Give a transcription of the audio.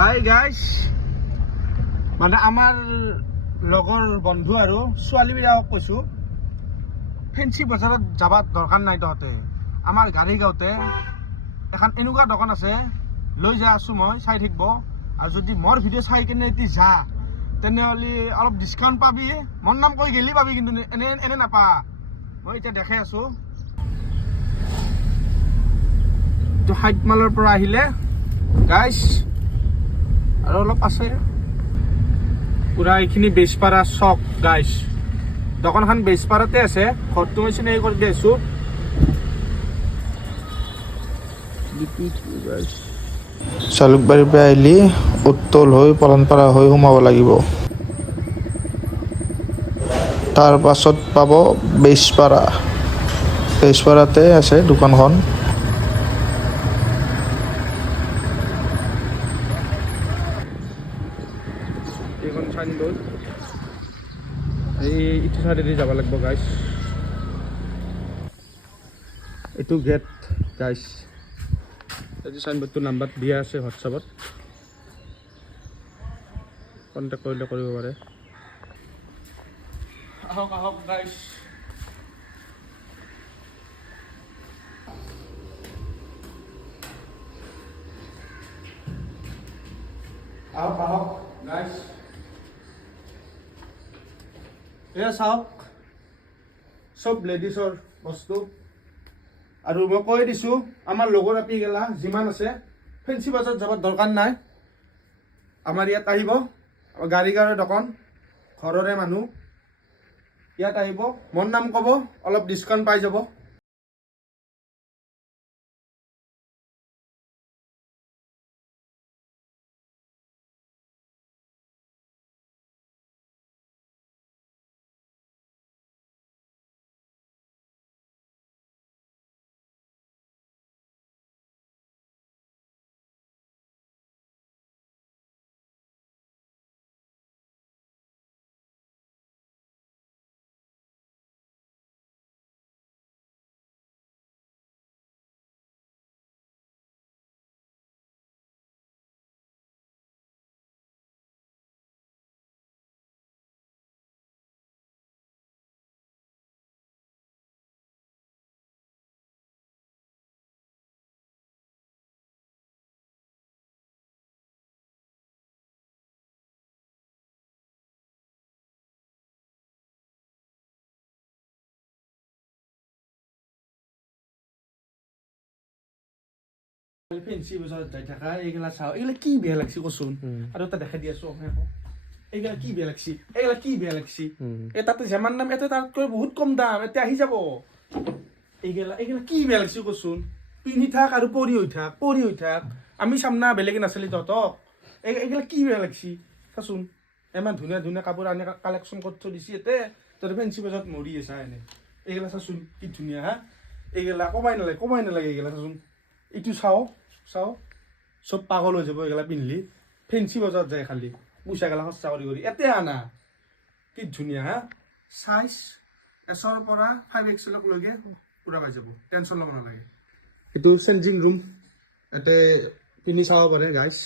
Hi guys, মানে আমাৰ লগৰ বন্ধু আৰু ছোৱালীবিলাকক কৈছোঁ, ফেঞ্চি বজাৰত যাব দৰকাৰ নাই। তহঁতে আমাৰ গাড়ী গাঁৱতে এখন এনেকুৱা দোকান আছে, লৈ যাই আছোঁ মই, চাই থাকিব। আৰু যদি মোৰ ভিডিঅ' চাই কিনে এটি যা, তেনেহ'লে অলপ ডিছকাউণ্ট পাবি। মোৰ নাম কৈ গেলি পাবি, কিন্তু এনে নাপা। মই এতিয়া দেখাই আছোঁ, এইটো 60 মাইলৰ পৰা আহিলে গাইজ, আৰু অলপ আছে পুৰা এইখিনি বেজপাৰা চক গাইজ। দোকানখন বেজপাৰাতে আছে, ঘৰটো মই চিনাকি কৰি দি আছোঁ। জালুকবাৰীৰ পৰা আহিলে উত্তল হৈ পলনপাৰা হৈ সোমাব লাগিব। তাৰ পাছত পাব বেজপাৰা। বেজপাৰাতে আছে দোকানখন। এইখন চাইনবোৰ্ড, এইটো চাইডেদি যাব লাগিব গাইজ। এইটো গেট গাইজ। এইটো চাইনবোৰ্ডটো নাম্বাৰ দিয়া আছে, হোৱাটছআপত কণ্টেক্ট কৰিলে কৰিব পাৰে। আহক আহক গাইজ, আহক আহক গাইজ। এয়া চাওক, চব লেডিছৰ বস্তু। আৰু মই কৈ দিছোঁ, আমাৰ লগৰ আপি গেলা যিমান আছে, ফেঞ্চি বজাৰত যাব দৰকাৰ নাই। আমাৰ ইয়াত আহিব, গাড়ী গাড়ীৰ দোকান, ঘৰৰে মানুহ। ইয়াত আহিব, মোৰ নাম ক'ব, অলপ ডিছকাউণ্ট পাই যাব। ফেঞ্চি বজাৰত যাই থাকা, এইগিলা চাওঁ, এইগিলা কি বেয়া লাগছি কচোন। আৰু এটা দেখাই দি আছোঁ, এইগিলা কি বেয়া লাগছি, এইগিলা কি বেয়া লাগছি। এই তাতে যিমান দাম, এটা তাতকৈ বহুত কম দাম, এতিয়া আহি যাব। এইগিলা কি বেয়া লাগছি কচোন। পিন্ধি থাক আৰু পৰি হৈ থাক। আমি চাম না, বেলেগে নাচালি তহঁতক। এইগিলা কি বেয়া লাগছি চাচোন। ইমান ধুনীয়া ধুনীয়া কাপোৰ আনি কালেকশ্যন কৰি থৈ দিছি ইয়াতে, তহঁতে ফেঞ্চি বজাৰত মৰি আছা এনে। এইগিলা চাচোন কি ধুনীয়া। এইগিলা কমাই নালাগে এইগিলা চাচোন। এইটো চাওঁ, চব পাগল হৈ যাব এইগিলা পিন্ধলি। ফেঞ্চি বজাৰত যায় খালি পইচাগিলা খৰচা কৰি এতে আনা। কি ধুনীয়া চাইজ, এছৰ পৰা 5XL লৈকে পুৰা পাই যাব, টেনশ্যন ল'ব নালাগে। এইটো চেঞ্জিং ৰুম, ইয়াতে পিন্ধি চাব পাৰে গাইজ।